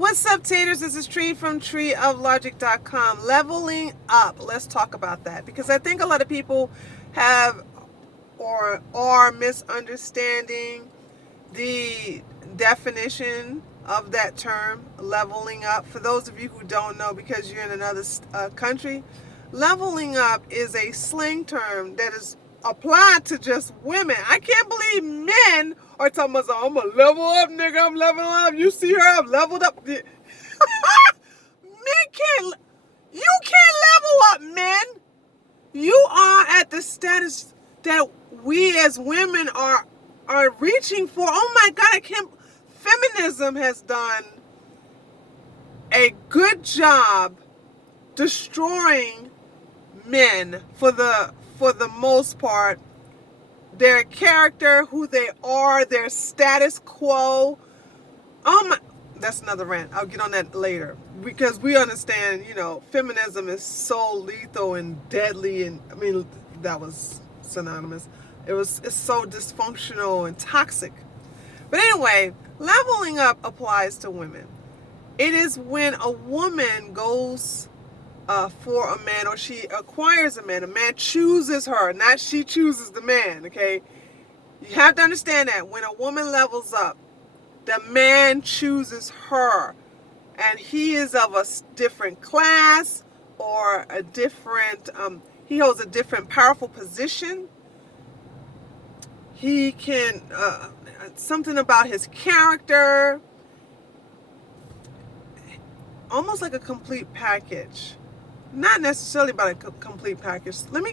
What's up, taters? This is Tree from treeoflogic.com. Leveling up. Let's talk about that because I think a lot of people have or are misunderstanding the definition of that term, leveling up. For those of you who don't know, because you're in another country, leveling up is a slang term that is applied to just women. I can't believe men are talking about, I'm gonna level up, nigga. I'm leveling up. You see her? I've leveled up. Men can't. You can't level up, men. You are at the status that we as women are reaching for. Oh my God, I can't. Feminism has done a good job destroying men for the most part. Their character, who they are, their status quo. Oh my, that's another rant. I'll get on that later because we understand, feminism is so lethal and deadly, and I mean that was synonymous. It's so dysfunctional and toxic. But anyway, leveling up applies to women. It is when a woman goes for a man, or she acquires a man. A man chooses her, not she chooses the man, okay? You have to understand that when a woman levels up, the man chooses her, and he is of a different class or a different, he holds a different powerful position. He can, something about his character, almost like a complete package. Not necessarily about a complete package. Let me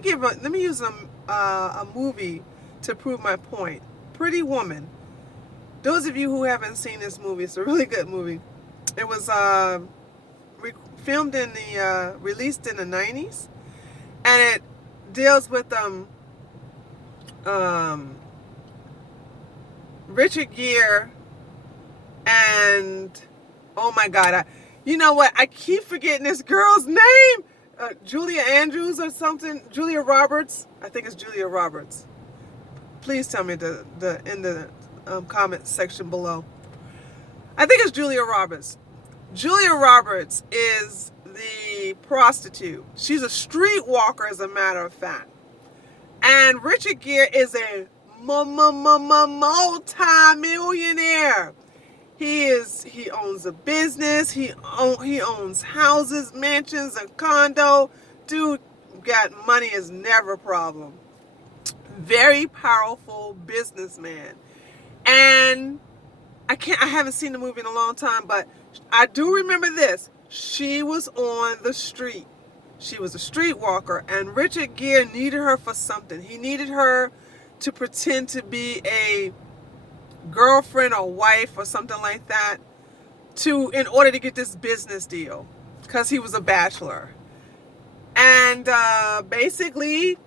use a movie to prove my point. Pretty Woman. Those of you who haven't seen this movie, it's a really good movie. It was filmed released in the 90s, and it deals with Richard Gere and, oh my God, you know what? I keep forgetting this girl's name. Julia Andrews or something. Julia Roberts. I think it's Julia Roberts. Please tell me in the comment section below. I think it's Julia Roberts. Julia Roberts is the prostitute. She's a streetwalker, as a matter of fact. And Richard Gere is a multi-millionaire. He owns a business. He owns houses, mansions, a condo. Dude got money is never a problem. Very powerful businessman. And I haven't seen the movie in a long time, but I do remember this. She was on the street. She was a streetwalker, and Richard Gere needed her for something. He needed her to pretend to be a girlfriend or wife or something like that in order to get this business deal, because he was a bachelor. And basically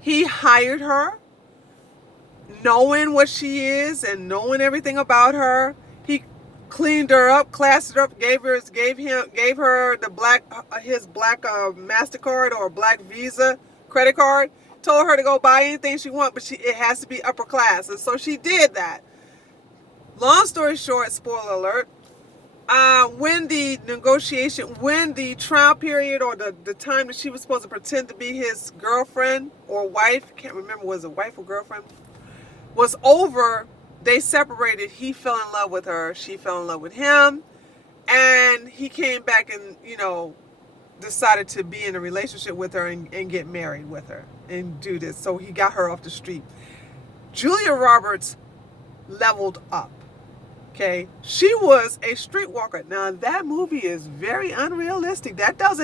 he hired her, knowing what she is and knowing everything about her. He cleaned her up, classed her up, gave her his black MasterCard or black Visa credit card. Told her to go buy anything she wants, but it has to be upper class. And so she did that. Long story short, spoiler alert, when the trial period, or the time that she was supposed to pretend to be his girlfriend or wife, can't remember, was it wife or girlfriend, was over, they separated. He fell in love with her. She fell in love with him. And he came back and, decided to be in a relationship with her and get married with her and do this. So he got her off the street. Julia Roberts leveled up. Okay, she was a streetwalker. Now that movie is very unrealistic. That don't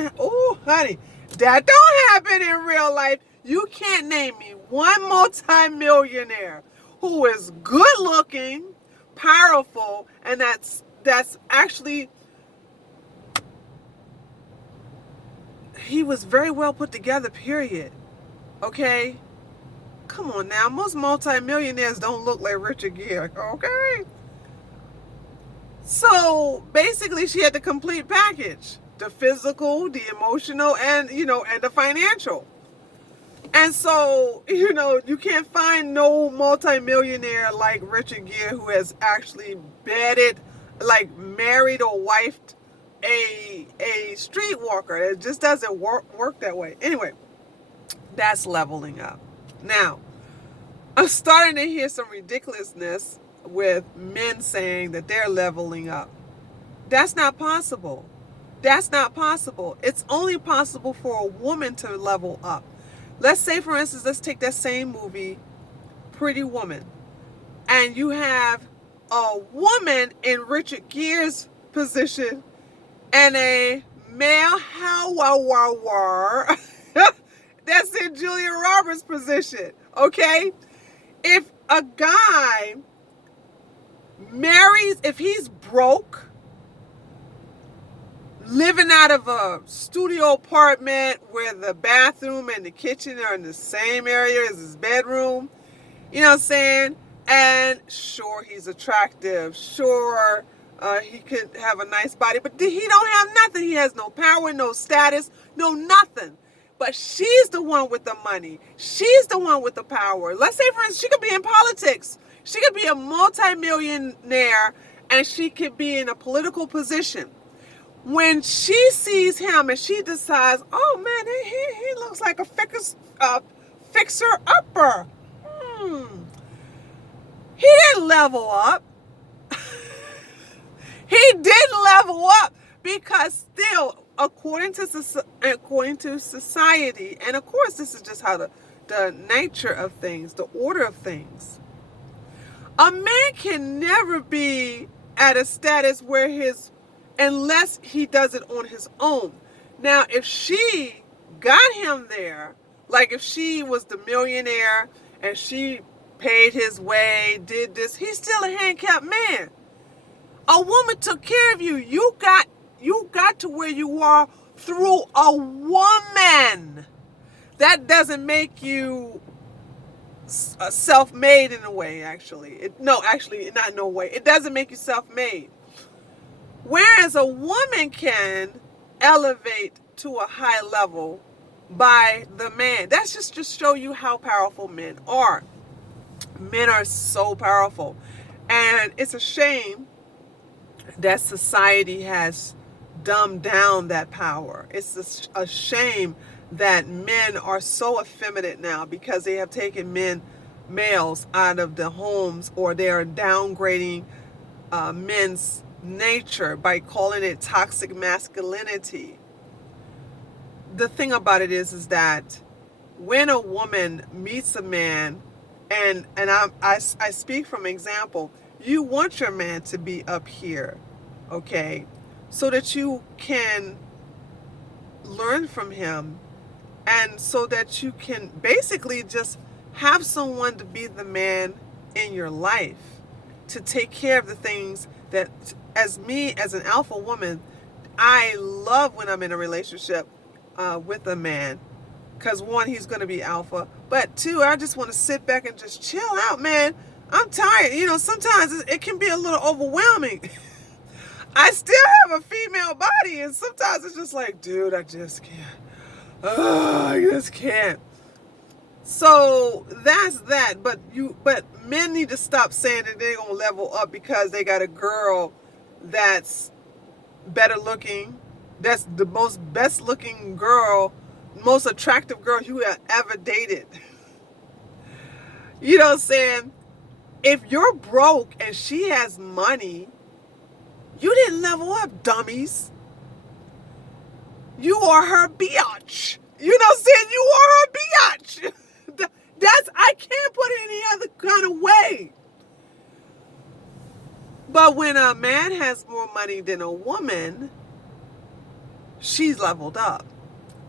happen in real life. You can't name me one multi-millionaire who is good looking, powerful, and that's actually, he was very well put together, period. Okay? Come on now. Most multi-millionaires don't look like Richard Gere. Okay? So basically she had the complete package. The physical, the emotional, and the financial. And so, you can't find no multi-millionaire like Richard Gere who has actually bedded like married or wifed a streetwalker. It just doesn't work that way. Anyway, that's leveling up. Now, I'm starting to hear some ridiculousness with men saying that they're leveling up. That's not possible. That's not possible. It's only possible for a woman to level up. Let's say, for instance, let's take that same movie, Pretty Woman, and you have a woman in Richard Gere's position and a male that's in Julia Roberts' position. Okay? If a guy marries, if he's broke, living out of a studio apartment where the bathroom and the kitchen are in the same area as his bedroom, you know what I'm saying? And sure, he's attractive. Sure, he could have a nice body, but he don't have nothing. He has no power, no status, no nothing. But she's the one with the money. She's the one with the power. Let's say, for instance, she could be in politics. She could be a multimillionaire, and she could be in a political position. When she sees him and she decides, oh man, he looks like a fixer-upper. He didn't level up. He didn't level up because still, according to society, and of course this is just how the nature of things, the order of things, a man can never be at a status where unless he does it on his own. Now, if she got him there, like if she was the millionaire and she paid his way, did this, he's still a handicapped man. A woman took care of you. You got to where you are through a woman. That doesn't make you self-made in a way, actually. Actually, not in no way. It doesn't make you self-made. Whereas a woman can elevate to a high level by the man. That's just to show you how powerful men are. Men are so powerful. And it's a shame that society has dumbed down that power. It's a shame that men are so effeminate now because they have taken males out of the homes, or they are downgrading men's nature by calling it toxic masculinity. The thing about it is that when a woman meets a man, and I speak from example, you want your man to be up here, okay, so that you can learn from him, and so that you can basically just have someone to be the man in your life, to take care of the things that, as an alpha woman, I love when I'm in a relationship with a man. Because one, he's going to be alpha. But two, I just want to sit back and just chill out, man. I'm tired. You know, sometimes it can be a little overwhelming. I still have a female body, and sometimes it's just like, dude, I just can't. I just can't. So that's that. But men need to stop saying that they're gonna level up because they got a girl that's better looking, that's the most best looking girl, most attractive girl you have ever dated. You know what I'm saying? If you're broke and she has money, you didn't level up, dummies. You are her biatch. You know what I'm saying? You are her biatch. I can't put it any other kind of way. But when a man has more money than a woman, she's leveled up.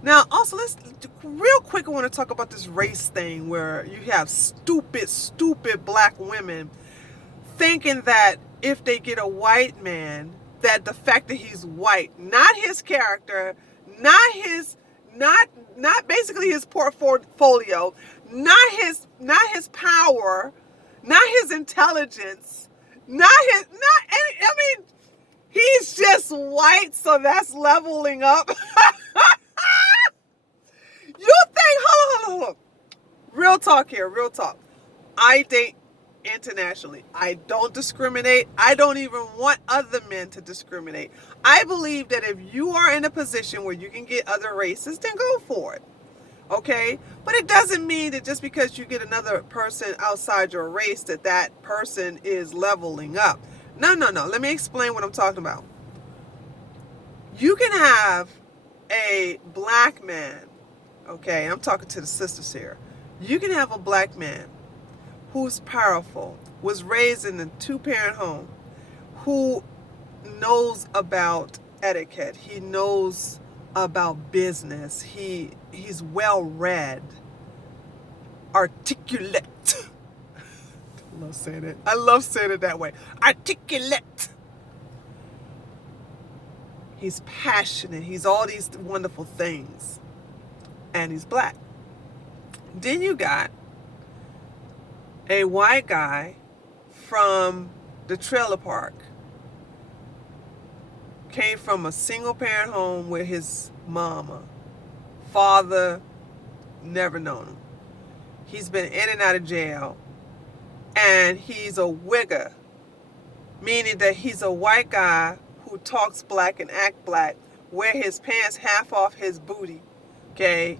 Now, also, let's real quick, I want to talk about this race thing where you have stupid black women thinking that if they get a white man, that the fact that he's white, not his character, not basically his portfolio, not his power, not his intelligence, he's just white, so that's leveling up. You think, hold on. Real talk here, real talk. I date internationally. I don't discriminate. I don't even want other men to discriminate. I believe that if you are in a position where you can get other races, then go for it. Okay? But it doesn't mean that just because you get another person outside your race that that person is leveling up. No, no, no. Let me explain what I'm talking about. You can have a black man, okay? I'm talking to the sisters here. You can have a black man who's powerful, was raised in a two-parent home, who knows about etiquette. He knows about business. He's well read, articulate. I love saying it. I love saying it that way. Articulate. He's passionate. He's all these wonderful things. And he's black. Then you got a white guy from the trailer park. Came from a single parent home with his mama. Father, never known him. He's been in and out of jail. And he's a wigger. Meaning that he's a white guy who talks black and act black. Wear his pants half off his booty. Okay?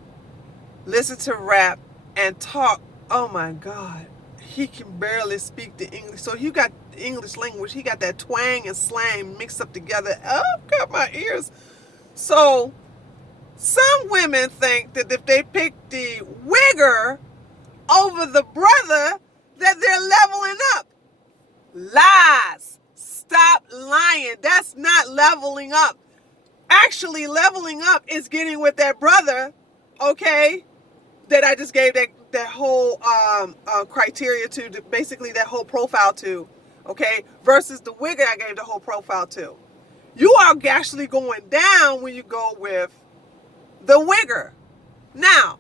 Listen to rap and talk. Oh my God. He can barely speak the English. So you got the English language. He got that twang and slang mixed up together. Oh, I've got my ears. So some women think that if they pick the wigger over the brother, that they're leveling up. Lies. Stop lying. That's not leveling up. Actually, leveling up is getting with that brother, okay, that I just gave that whole criteria to, basically that whole profile to, okay, versus the wigger I gave the whole profile to. You are actually going down when you go with the wigger. Now,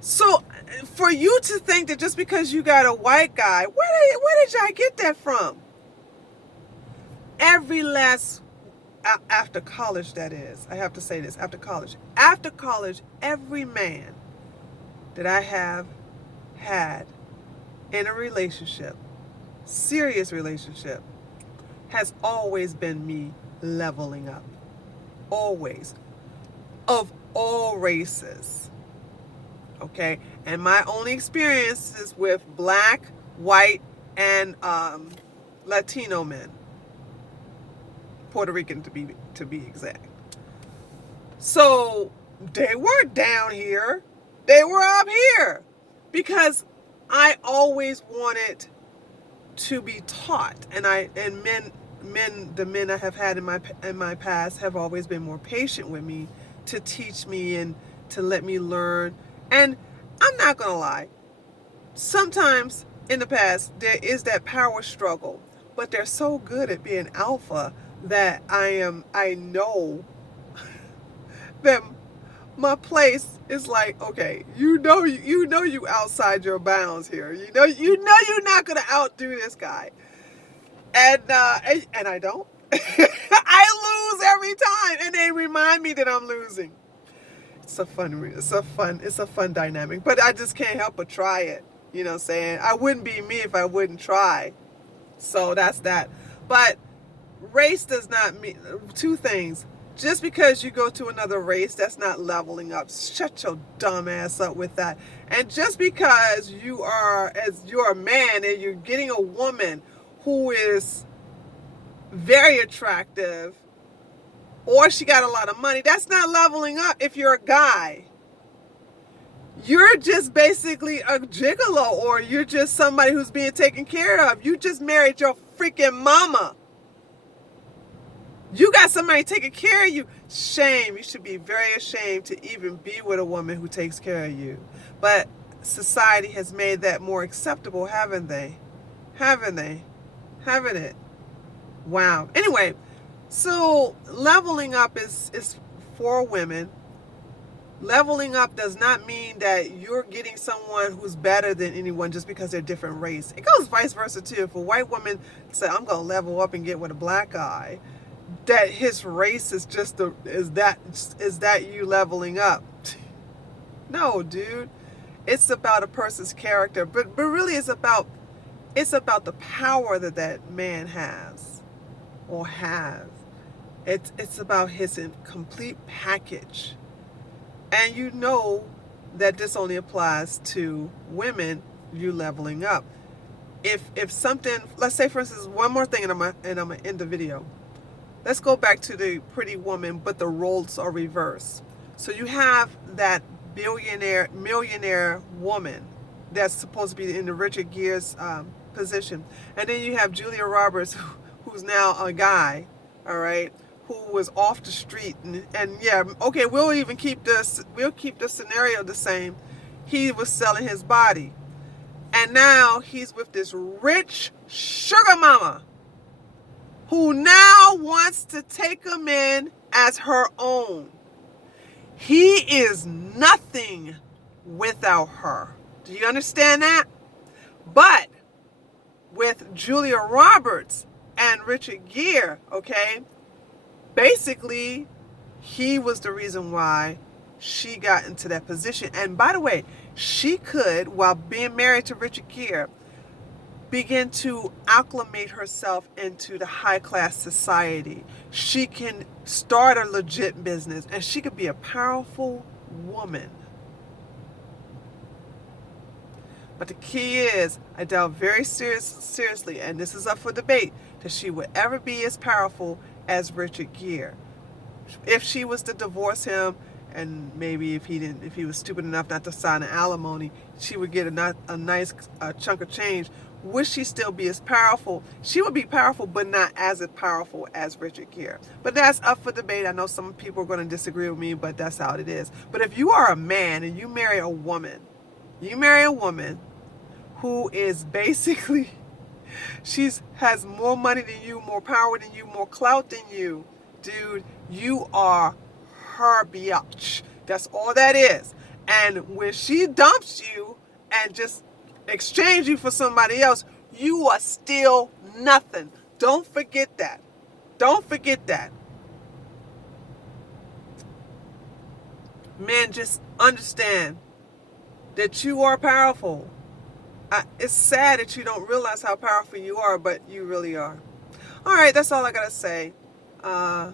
so for you to think that just because you got a white guy, where did y'all get that from? Every last, after college that is, I have to say this, after college, every man that I have had in a relationship, serious relationship, has always been me leveling up. Always. Of all races. Okay? And my only experiences with black, white, and Latino men. Puerto Rican to be exact. So they weren't down here. They were up here. Because I always wanted to be taught. And the men I have had in my past have always been more patient with me to teach me and to let me learn. And I'm not gonna lie, sometimes in the past there is that power struggle, but they're so good at being alpha that I know that my place is like, okay, you know you outside your bounds here. You know you're not gonna outdo this guy. And I don't. I lose every time, and they remind me that I'm losing. It's a fun dynamic, but I just can't help but try it. You know what I'm saying? I wouldn't be me if I wouldn't try. So that's that. But race does not mean, two things. Just because you go to another race, that's not leveling up. Shut your dumb ass up with that. And just because you're a man and you're getting a woman who is very attractive, or she got a lot of money, that's not leveling up if you're a guy. You're just basically a gigolo, or you're just somebody who's being taken care of. You just married your freaking mama. You got somebody taking care of you. Shame. You should be very ashamed to even be with a woman who takes care of you. But society has made that more acceptable, haven't they? Haven't it? Wow. Anyway, so leveling up is for women. Leveling up does not mean that you're getting someone who's better than anyone just because they're different race. It goes vice versa too. If a white woman say, I'm going to level up and get with a black guy, that his race is just is that you leveling up? No, dude. It's about a person's character, but really it's about the power that that man has or have. It's about his complete package. And you know that this only applies to women, you leveling up. If something, let's say for instance, one more thing, and I'm gonna end the video. Let's go back to the pretty woman, but the roles are reversed. So you have that millionaire woman that's supposed to be in the Richard Gere's position, and then you have Julia Roberts, who's now a guy, all right, who was off the street, and yeah, okay, we'll keep the scenario the same. He was selling his body, and now he's with this rich sugar mama who now wants to take him in as her own. He is nothing without her. Do you understand that? But with Julia Roberts and Richard Gere, okay, basically he was the reason why she got into that position. And by the way, she could, while being married to Richard Gere, begin to acclimate herself into the high class society. She can start a legit business, and she could be a powerful woman. But the key is, I doubt very seriously, and this is up for debate, that she would ever be as powerful as Richard Gere. If she was to divorce him, and maybe if he was stupid enough not to sign an alimony, she would get a nice chunk of change. Would she still be as powerful? She would be powerful, but not as powerful as Richard Gere. But that's up for debate. I know some people are going to disagree with me, but that's how it is. But if you are a man and you marry a woman who is basically, has more money than you, more power than you, more clout than you, dude, you are her biatch. That's all that is. And when she dumps you and just exchange you for somebody else, you are still nothing. Don't forget that. Don't forget that. Men, just understand that you are powerful. It's sad that you don't realize how powerful you are, but you really are. All right, that's all I gotta say. I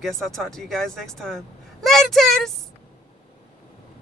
guess I'll talk to you guys next time. Later, taters!